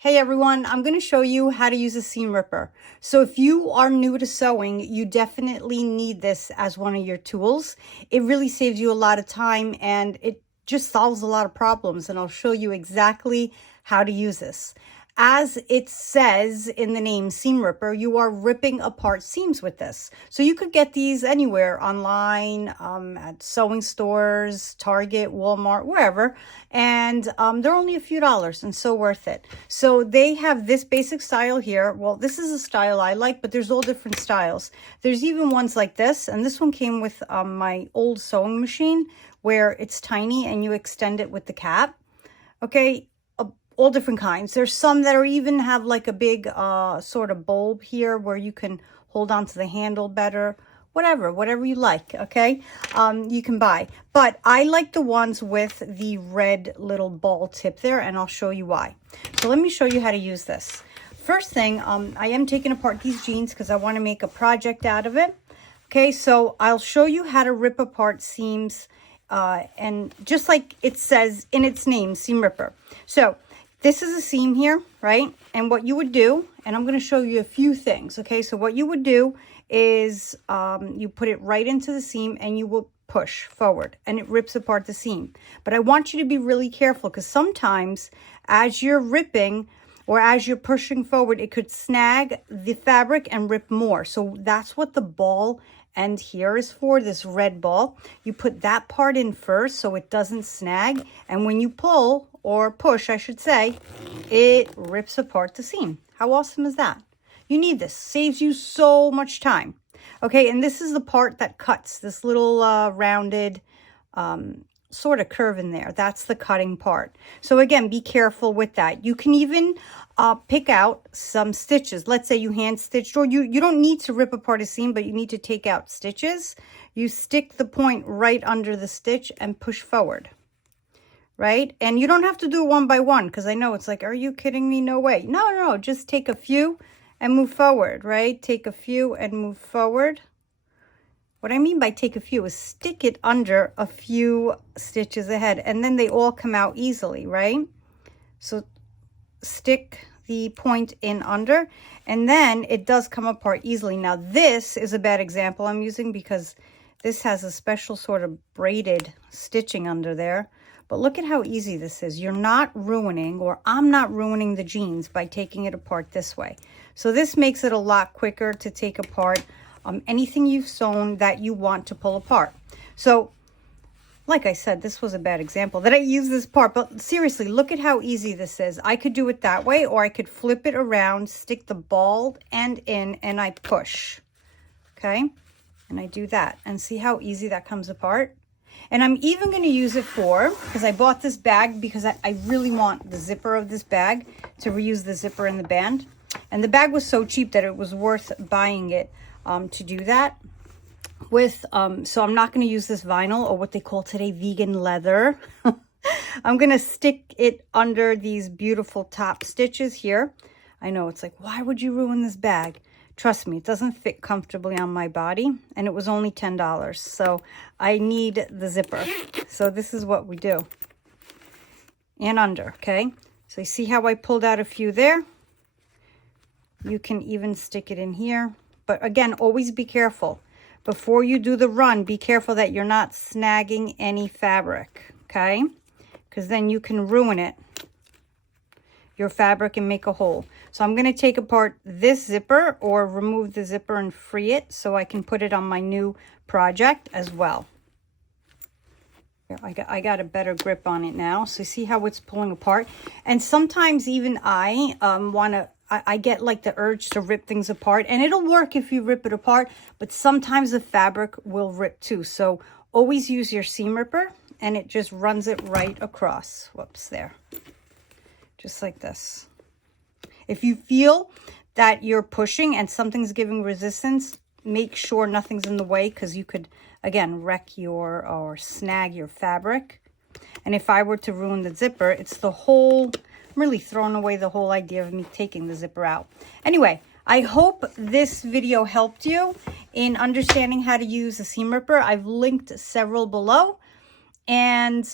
Hey everyone, I'm going to show you how to use a seam ripper. So if you are new to sewing, you definitely need this as one of your tools. It really saves you a lot of time and it just solves a lot of problems, and I'll show you exactly how to use this. As it says in the name seam ripper, you are ripping apart seams with this. So you could get these anywhere online, at sewing stores, Target, Walmart, wherever. And they're only a few dollars and so worth it. So they have this basic style here. Well, this is a style I like, but there's all different styles. There's even ones like this. And this one came with my old sewing machine where it's tiny and you extend it with the cap. Okay. All different kinds. There's some that are even have like a big sort of bulb here where you can hold on to the handle better. Whatever you like, okay? You can buy. But I like the ones with the red little ball tip there, and I'll show you why. So let me show you how to use this. First thing, I am taking apart these jeans because I want to make a project out of it. Okay, so I'll show you how to rip apart seams, and just like it says in its name, seam ripper. So this is a seam here, right? And what you would do, and I'm going to show you a few things, okay? So what you would do is you put it right into the seam and you will push forward and it rips apart the seam. But I want you to be really careful because sometimes as you're ripping or as you're pushing forward, it could snag the fabric and rip more. So that's what the ball end here is for, this red ball. You put that part in first so it doesn't snag. And when you pull, or push, I should say, it rips apart the seam. How awesome is that? You need this. Saves you so much time. Okay, and this is the part that cuts, this little rounded sort of curve in there. That's the cutting part. So again, be careful with that. You can even pick out some stitches. Let's say you hand stitched, or you don't need to rip apart a seam, but you need to take out stitches. You stick the point right under the stitch and push forward. Right? And you don't have to do it one by one because I know it's like, are you kidding me? No way. No, just take a few and move forward, right? Take a few and move forward. What I mean by take a few is stick it under a few stitches ahead and then they all come out easily, right? So stick the point in under and then it does come apart easily. Now this is a bad example I'm using because this has a special sort of braided stitching under there. But look at how easy this is. You're not ruining, or I'm not ruining the jeans by taking it apart this way. So this makes it a lot quicker to take apart anything you've sewn that you want to pull apart. So like I said, this was a bad example that I use this part, but seriously, look at how easy this is. I could do it that way, or I could flip it around, stick the ball end in, and I push. Okay? And I do that. And see how easy that comes apart? And I'm even going to use it for, because I bought this bag because I really want the zipper of this bag to reuse the zipper in the band. And the bag was so cheap that it was worth buying it to do that with. So I'm not going to use this vinyl, or what they call today vegan leather. I'm going to stick it under these beautiful top stitches here. I know it's like, why would you ruin this bag? Trust me, it doesn't fit comfortably on my body, and it was only $10. So I need the zipper. So this is what we do. And under, okay? So you see how I pulled out a few there? You can even stick it in here. But again, always be careful. Before you do the run, be careful that you're not snagging any fabric, okay? Because then you can ruin it, your fabric, and make a hole. So I'm going to take apart this zipper, or remove the zipper and free it so I can put it on my new project as well. I got a better grip on it now. So see how it's pulling apart? And sometimes even I get like the urge to rip things apart, and it'll work if you rip it apart, but sometimes the fabric will rip too. So always use your seam ripper and it just runs it right across. Whoops, there. Just like this. If you feel that you're pushing and something's giving resistance, make sure nothing's in the way, because you could, again, wreck your or snag your fabric. And if I were to ruin the zipper, it's the whole, I'm really throwing away the whole idea of me taking the zipper out. Anyway, I hope this video helped you in understanding how to use a seam ripper. I've linked several below. And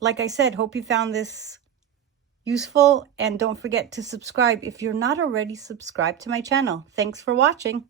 like I said, hope you found this useful, and don't forget to subscribe if you're not already subscribed to my channel. Thanks for watching.